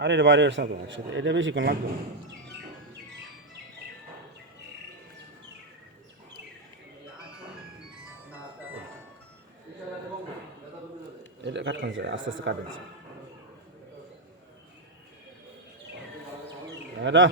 আর এটা বাইরে আসছে তো একসাথে, এটা বেশিক্ষণ লাগবে। এটা কাটখান আস্তে আস্তে কাটেন এটা